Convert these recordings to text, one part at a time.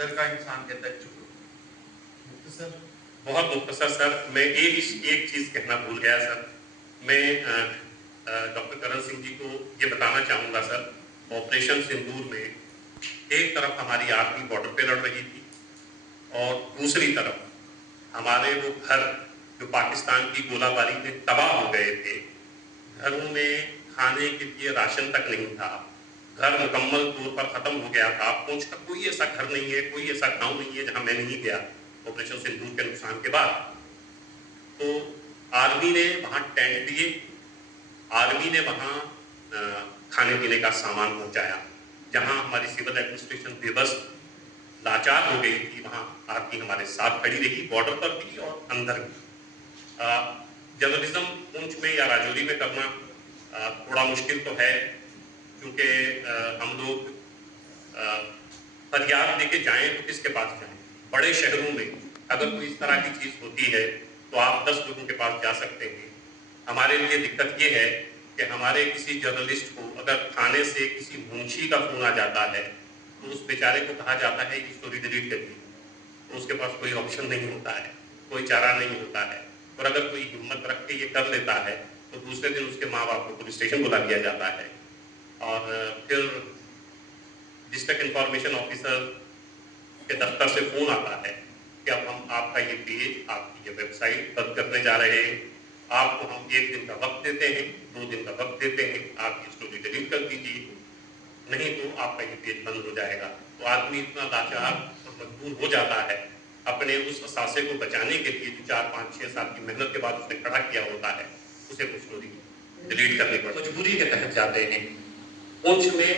अंदर का इंसान कहता है चुप। सर बहुत मुख्तसर सर, मैं एक चीज कहना भूल गया सर। मैं डॉक्टर करण सिंह जी को ये बताना चाहूँगा सर, ऑपरेशन सिंदूर में एक तरफ हमारी आर्मी बॉर्डर पे लड़ रही थी और दूसरी तरफ हमारे वो घर जो पाकिस्तान की गोलाबारी में तबाह हो गए थे, घरों में खाने के लिए राशन तक नहीं था, घर मुकम्मल तौर पर ख़त्म हो गया था। पहुँच तक कोई ऐसा घर नहीं है, कोई ऐसा गांव नहीं है जहां मैं नहीं गया ऑपरेशन सिंदूर के नुकसान के बाद। तो आर्मी ने वहाँ टेंट दिए, आर्मी ने वहाँ खाने पीने का सामान पहुँचाया। जहाँ हमारी सिविल एडमिनिस्ट्रेशन बेबस लाचार हो गई थी, वहाँ आर्मी हमारे साथ खड़ी रही, बॉर्डर पर भी और अंदर भी। जर्नलिज्म पुंछ में या राजौरी में करना थोड़ा मुश्किल तो है, क्योंकि हम लोग फरियाद लेके जाएं तो किसके पास जाएं। बड़े शहरों में अगर कोई इस तरह की चीज़ होती है तो आप 10 लोगों के पास जा सकते हैं। हमारे लिए दिक्कत ये है कि हमारे किसी जर्नलिस्ट को अगर थाने से किसी मुंशी का फोन आ जाता है तो उस बेचारे को कहा जाता है कि स्टोरी डिलीट कर दी, तो उसके पास कोई ऑप्शन नहीं होता है, कोई चारा नहीं होता है। और अगर कोई हिम्मत रख के ये कर लेता है तो दूसरे दिन उसके माँ बाप को पुलिस स्टेशन बुला दिया जाता है और फिर डिस्ट्रिक्ट इंफॉर्मेशन ऑफिसर के दफ्तर से फोन आता है कि अब हम आपका ये पेज, आपकी ये वेबसाइट बंद करने जा रहे हैं, आपको हम 1 दिन का वक्त देते हैं, 2 दिन का वक्त देते हैं, आप ये स्टोरी डिलीट कर दीजिए, नहीं तो आपका ये पेज बंद हो जाएगा। तो आदमी इतना लाचार और मजबूर हो जाता है अपने उस असासे को बचाने के लिए जो 4, 5, 6 साल की मेहनत के बाद उसने खड़ा किया होता है, उसे वो स्टोरी डिलीट करने पर मजबूरी के तहत जाते हैं। पुंछ में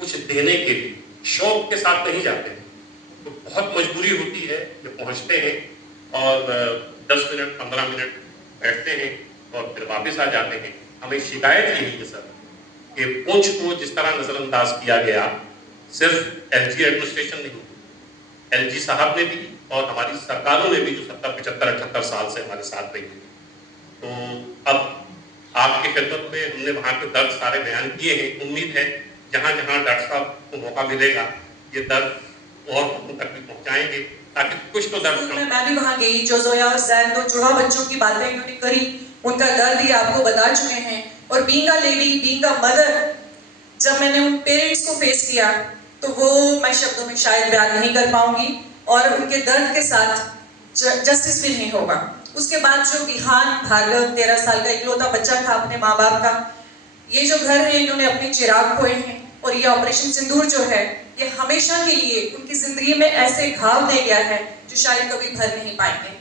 कुछ देने के लिए शौक के साथ नहीं जाते हैं, तो बहुत मजबूरी होती है कि पहुंचते हैं और 10 मिनट 15 मिनट बैठते हैं और फिर वापस आ जाते हैं। हमें शिकायत यही है सर कि पुंछ को जिस तरह नजरअंदाज किया गया, सिर्फ एलजी एडमिनिस्ट्रेशन नहीं, एलजी साहब ने भी और हमारी सरकारों ने भी जो 70, 75, 78 साल से हमारे साथ रही है। तो अब आपके खिदमत में हमने वहाँ के दर्द सारे बयान किए हैं। उम्मीद है जहाँ जहाँ डॉक्टर साहब को मौका मिलेगा ये दर्द और लोगों तक भी पहुँचाएंगे ताकि कुछ तो दर्द। मैं भी वहाँ गई, जो जोया और जैन, दो जुड़वा बच्चों की बातें इन्होंने करी, उनका दर्द ही आपको बता चुके हैं। और being a lady, being a mother, जब मैंने उन पेरेंट्स को फेस किया तो वो मैं शब्दों में शायद बयान नहीं कर पाऊंगी और उनके दर्द के साथ जस्टिस भी नहीं होगा। उसके बाद जो विहान भार्गव 13 साल का इकलौता बच्चा था अपने माँ बाप का, ये जो घर है इन्होंने अपने चिराग खोए हैं और ये ऑपरेशन सिंदूर जो है ये हमेशा के लिए उनकी जिंदगी में ऐसे घाव दे गया है जो शायद कभी भर नहीं पाएंगे।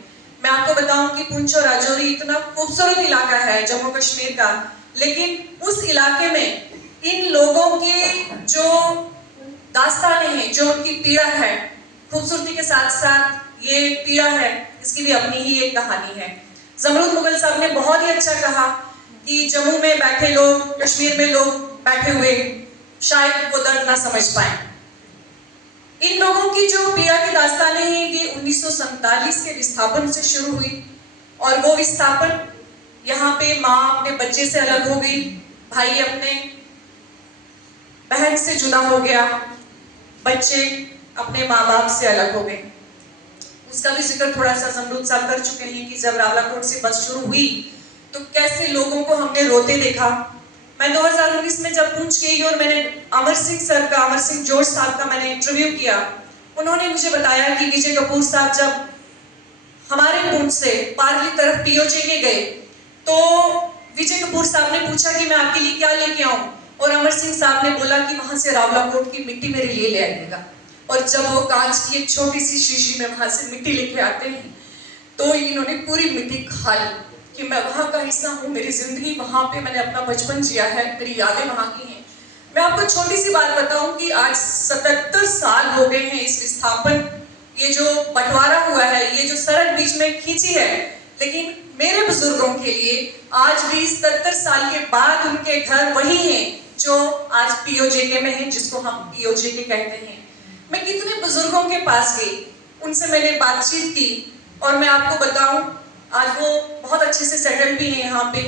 मैं आपको बताऊं कि पुंछ और राजौरी इतना खूबसूरत इलाका है जम्मू कश्मीर का, लेकिन उस इलाके में इन लोगों की जो दास्तानें हैं, जो उनकी पीड़ा है, खूबसूरती के साथ साथ ये पीड़ा है, इसकी भी अपनी ही एक कहानी है। जमरूद मुगल साहब ने बहुत ही अच्छा कहा कि जम्मू में बैठे लोग, कश्मीर में लोग बैठे हुए शायद वो दर्द ना समझ पाए। इन लोगों की जो पीड़ा की दास्तानें हैं ये 1947 के विस्थापन से शुरू हुई और वो विस्थापन यहाँ पे माँ अपने बच्चे से अलग हो गई, भाई अपने बहन से जुदा हो गया, बच्चे अपने माँ बाप से अलग हो गए। उसका भी जिक्र थोड़ा सा जमरूद साहब कर चुके हैं कि जब रावलाकोट से बस शुरू हुई तो कैसे लोगों को हमने रोते देखा। मैं 2019 में जब पुंछ गई और मैंने अमर सिंह सर का, अमर सिंह जोश साहब का मैंने इंटरव्यू किया, उन्होंने मुझे बताया कि विजय कपूर साहब जब हमारे पुंछ से पार्ली तरफ पीओजे के गए तो विजय कपूर साहब ने पूछा कि मैं आपके लिए क्या लेके आऊं, और अमर सिंह साहब ने बोला कि वहां से रावलाकोट की मिट्टी मेरे लिए ले आइएगा। और जब वो कांच की एक छोटी सी शीशी में वहां से मिट्टी लेके आते हैं तो इन्होंने पूरी मिट्टी खा ली कि मैं वहां का हिस्सा हूँ, मेरी जिंदगी वहां पे, मैंने अपना बचपन जिया है, मेरी यादें वहां की हैं। मैं आपको छोटी सी बात बताऊं कि आज 77 साल हो गए हैं इस विस्थापन, ये जो बंटवारा हुआ है, ये जो सड़क बीच में खींची है, लेकिन मेरे बुजुर्गों के लिए आज भी 77 साल के बाद उनके घर वही हैं जो आज पीओजेके में हैं, जिसको हम पीओजेके कहते हैं। मैं कितने बुजुर्गों के पास गई, उनसे मैंने बातचीत की और मैं आपको बताऊं आज वो बहुत अच्छे से सेटल भी हैं यहाँ पे,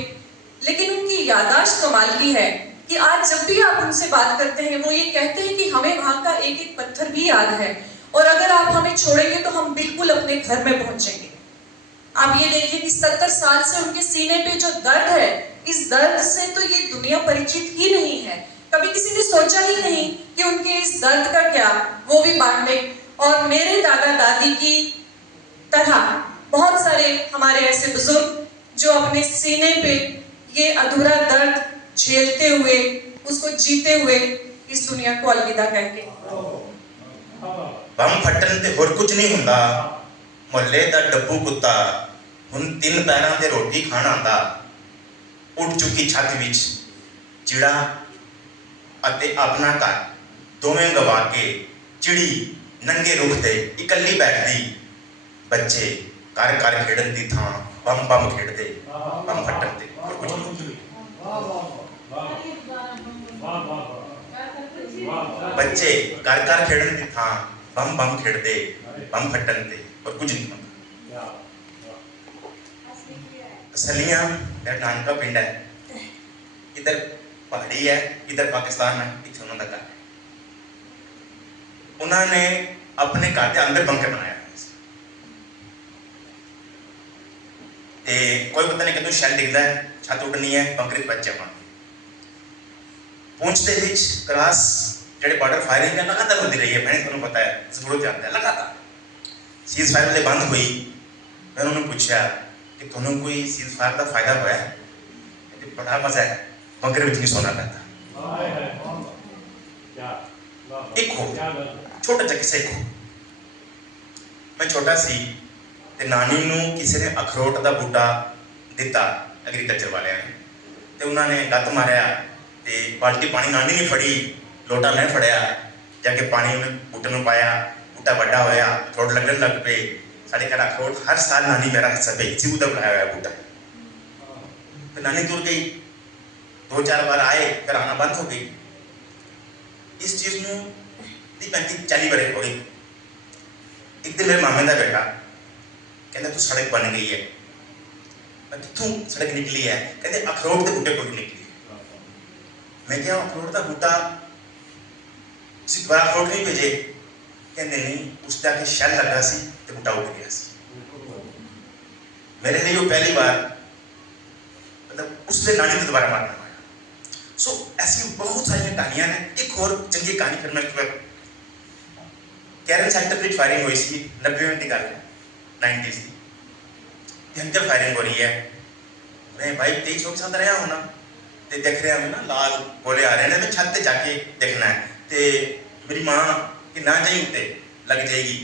लेकिन उनकी याददाश्त कमाल की है कि आज जब भी आप उनसे बात करते हैं वो ये कहते हैं कि हमें वहाँ का एक एक पत्थर भी याद है। और अगर अगर आप हमें छोड़ेंगे तो हम बिल्कुल अपने घर में पहुंचेंगे। आप ये देखिए कि 70 साल से उनके सीने पे जो दर्द है, इस दर्द से तो ये दुनिया परिचित ही नहीं है। कभी किसी ने सोचा ही नहीं कि उनके इस दर्द का क्या वो भी बांट लें। और मेरे दादा दादी की तरह बहुत सारे हमारे ऐसे बुजुर्ग जो अपने सीने पे ये अधूरा दर्द झेलते हुए, उसको जीते हुए इस दुनिया को अलविदा कहते। बम फटन ते होर कुछ नहीं हुंदा, मुहल्ले दा डब्बू कुत्ता हुण 3 पैरां ते रोटी खाण आंदा। उड़ चुकी छत विच चिड़ा अते अपना घर दोवें गवा के चिड़ी नंगे रुख ते इकल्ली बैठदी। बच्चे घर घर खेडन दी थां बम बम खेडदे। बम फटन ते होर कुछ नहीं। बच्चे घर घर खेडन दी थां बम बम खेडदे। बम फटन ते और कुछ नहीं होंदा। सलियां मेरा नानका पिंड है, इधर पहाड़ी है, इधर पाकिस्तान है, इत्थे उन्हां दा घर है। उन्होंने अपने घर के अंदर बंकर बनाया ते कोई पता नहीं कि शैल दिखता है, छत उड़नी है, बंकर बच जावांगे। पुंछ दे विच क्रॉस जेडे बॉर्डर फायरिंग है लगातार होती रही है, मैंने तुहानू पता है, जरूरत जानता है लगातार। सीज फायर वाले बंद हुई, मैं उन्होंने पूछा कि तुहानू कोई सीज फायर का फायदा होया? बड़ा मजा है, बंकर विच नहीं सोना पैंदा। एक हो छोटा जा किस्सा, एक हो मैं छोटा सी ते नानी नू किसी ने अखरोट का बूटा दिता एग्रीकल्चर वाले ने, ते उन्होंने गत्त मारिया ते बाल्टी पानी नानी ने फड़ी, लोटा मैं फड़िया, जाके पानी में बूटे में पाया, बूटा बड़ा होया, अखरोट लगन लग पे। साढ़े घर अखरोट हर साल नानी मेरा हिस्सा पे इसी का बनाया हुआ बूटा। तो नानी तुर गई, 2-4 बार आए, फिर आना बंद हो गई। इस चीज में 35-40 बड़े हो गई। एक दिन मेरे मामे का बेटा कहता तू सड़क बन गई है। मैं कितों सड़क निकली है? कहते अखरोट के बूटे को निकली है। मैं क्या अखरोट का बूटा उसी दोबारा अखरोट नहीं भेजे? कहते नहीं, उस जाके शैल लगा सी ते बूटा उग गया सी। मेरे लिए वो पहली बार, मतलब उसने नानी ने दोबारा मारना पाया। सो ऐसी बहुत सारी कहानियां हैं। एक और चंगी कहानी फिर मैं कैरन सेक्टर में फायरिंग हुई सी 90 की गल, 90s की भयंकर फायरिंग हो रही है। मैं भाई 23 के साथ रहा होना ते देख रहा हूँ ना लाल गोले आ रहे हैं, मैं छत पे जाके देखना है ते मेरी माँ कि ना जाई उत्ते लग जाएगी।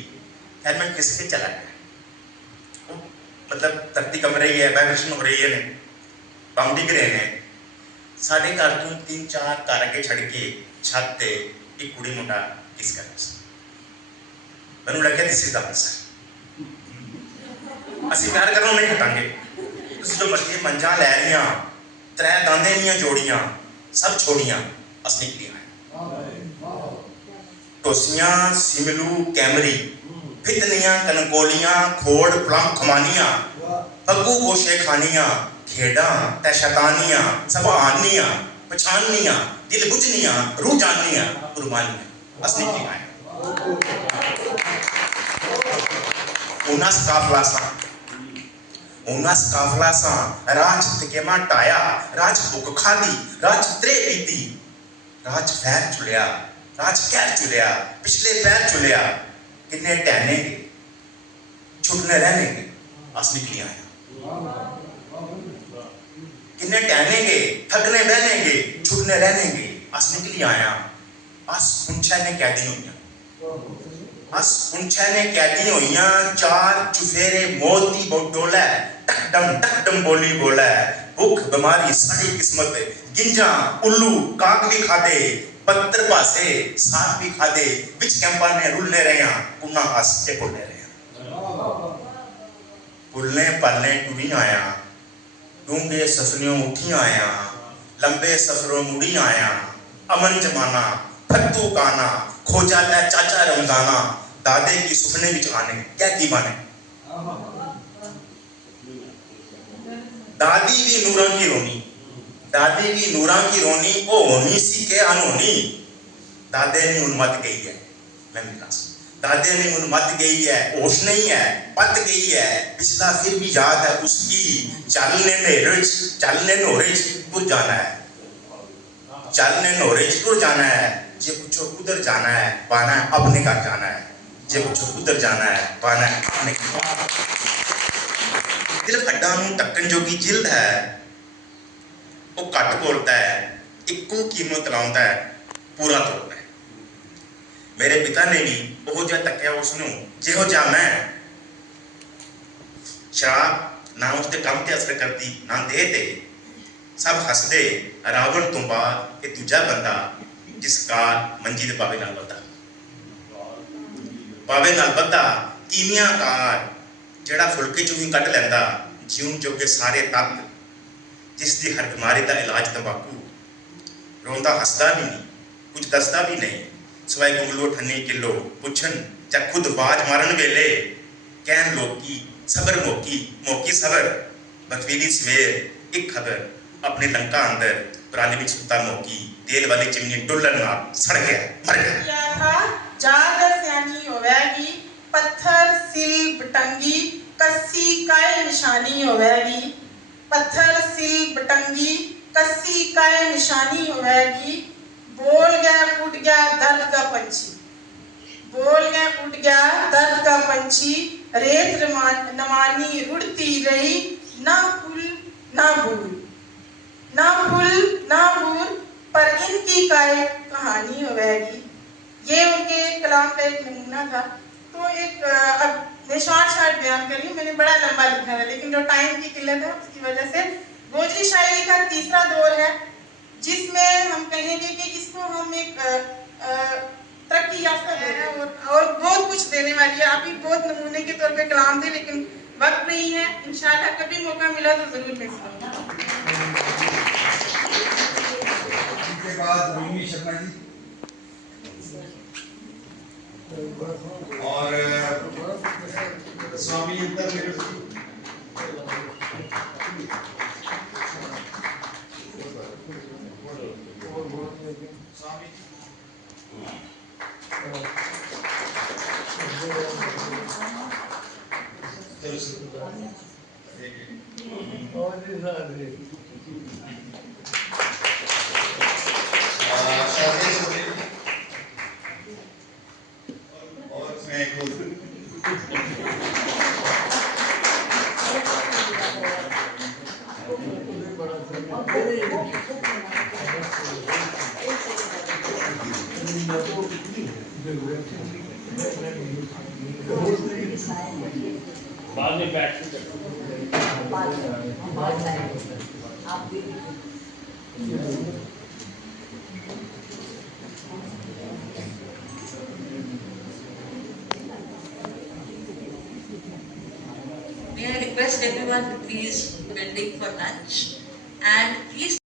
खैर मैं किस पे चला गया, मतलब धरती कंब रही है, वाइब्रेशन हो रही है, बम डिग रहे हैं। साढ़े घर तो 3-4 घर अगे छड़ के छत ते एक कुड़ी मुंडा किस कर रहा। मैंने लगे दिस इज द आंसर, असं प्यार करना नहीं हटांगे। जो मर्जी मंजा लै लिया, 3 दांदे दियां जोड़ियां सब छोड़ियां, अस निकलियां टोसियां सिमलू कैमरी फितनियां कनकोलियां खोड़ प्लम खमानियां पग्गू गोशे खानियां खेड़ा तै शैतानियां सब आनियां पछानियां दिल बुझनियां रूह जाननियां कुर्बानियां, अस निकलियां उनस काफला सा राज तकेमा टाया, राज भुख खादी, राज त्रे पीती, राज फैर चुलिया, राज कैर चुलिया, पिछले पैर चुलिया। किन्ने टहनेंगे छुटने रहनेंगे, अस निकलियां हैं। किन्ने टहनेंगे थकने बहनेंगे, छुटने रहनेंगे, अस निकली आया। अस पुंछा ने कैदी हुई, अस पुंछा ने कैदी हुई, 4 चुफेरे मोती बोटोला, टकडम बोली बोला, भूख बीमारी साड़ी किस्मत, गिंजा उल्लू काक भी खादे, पत्थर पासे साग भी खादे, बिच कैंपा ने रुलने रहे, पुना हस के बोलने रहे, पुलने पलने टुरी आया, डूंगे सफरियों उठी आया, लंबे सफरों मुड़ी आया, अमन जमाना फत्तू काना खोजा लै चाचा रमजाना, दादे की सुपने विच आने क्या की माने। दादी भी नूरां की रोनी, दादी भी नूरां की रोनी, ओ होनी सी के अनहोनी, दादे ने उन्मत गई है मैं मिला दादे ने उन मत गई है, होश नहीं है, पत गई है, पिछला फिर भी याद है उसकी, चलने नोरिच तुर जाना है, चलने नोरिच तुर जाना है, जे पूछो उधर जाना है, पाना है अपने घर जाना है, जे पूछो उधर जाना है, पाना है अपने घर। दिल हड्डां नूं ढक्कण जोगी जिल्द है, वो घट बोलता है, इक्को कीमत लाउंदा है, पूरा तोड़ता है। मेरे पिता ने भी वो जिहा तक्या उसनूं जिहो जिहा मैं। शराब ना उसके काम ते असर करती ना देह ते। सब हसदे रावण तो बाद ये दूजा बंदा जिस कार मंजी दे पावे नाल बद्धा, पावे नाल बद्धा कीमिया कार जड़ा फुलके चों ही कट लैंदा, जीवन जोगे सारे तत्त, जिसकी हर बीमारी का इलाज तंबाकू। रोंदा हसदा भी नहीं, कुछ दसदा भी नहीं, सवाई गुंगलो ठन्नी किलो पुछन जा खुद बाज मारन वेले कहन लोकी सबर मोकी सबर। बखवीली सवेर एक खबर अपने लंका अंदर पराली में सुता मोकी, तेल वाली चिमनी डुल्लन नाल सड़ गया मर गया। था जागर स्यानी होवेगी, पत्थर सिल बटंगी कस्सी काय निशानी होवेगी, पत्थर सिल बटंगी कस्सी काय निशानी होवेगी। बोल गया उठ गया दर्द का पंछी, बोल गया उठ गया दर्द का पंछी, रेत नमानी रुड़ती रही, ना फूल ना भूल, ना फूल ना भूल, पर इनकी काय कहानी होवेगी। ये उनके कलाम का एक नमूना था। तो एक अब मैं शॉर्ट बयान कर रही हूँ, मैंने बड़ा लंबा लिखा है लेकिन जो टाइम की किल्लत है उसकी वजह से। गोजरी शायरी का तीसरा दौर है जिसमें हम कहेंगे कि इसको हम एक तरक्की याफ्ता दौर है और बहुत कुछ देने वाली है। आप ही बहुत नमूने के तौर पे कलाम थे लेकिन वक्त नहीं है, इंशाल्लाह कभी मौका मिला तो जरूर मैं सुनाऊंगा। इसके बाद रोहिणी शर्मा जी और स्वामी अंतर स्वामी और उसमें एक बाद में बैठ के May I request everyone to please building for lunch and please